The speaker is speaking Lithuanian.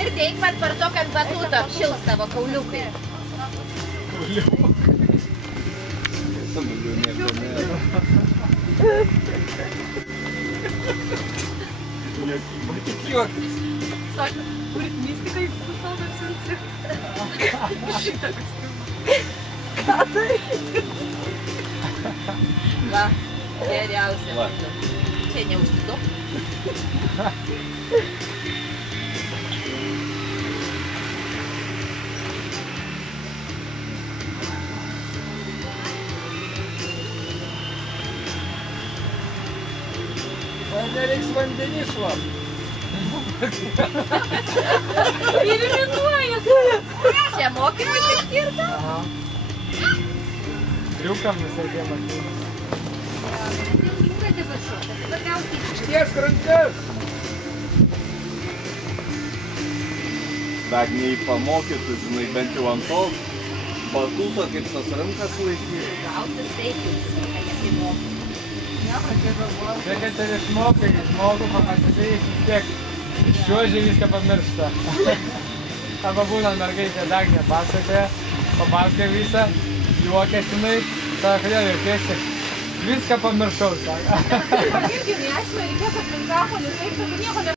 Ir teik man per to, kad batutą apšils tavo kauliukai. Tik juokis. Sako, turit mistiką į savo apsilsi. Šitą kostiumą. Ką daryti? Va, geriausia. Čia neužsidok. Nereiks vandenį šlap. Ir minuoja. Čia mokymai tik skirta. Triukam visai dėmą. Išties rankas. Bet nei pamokytų, žinai, bent jau ant to batuto, kaip tas rankas laikyti. Gautis taip, kad nesimokyti. Tai kad ir išmokai, žmogų pamatysai, tiek čiuožiai viską pamiršta. Arba būna mergaitė Dagnė pasakoja, papasakoja visą, juokiasi jinai, sako, kodėl juokiesi, viską pamiršau, sako. Irgi neatsime, reikės aplinkapolį, taip, kad nieko ne...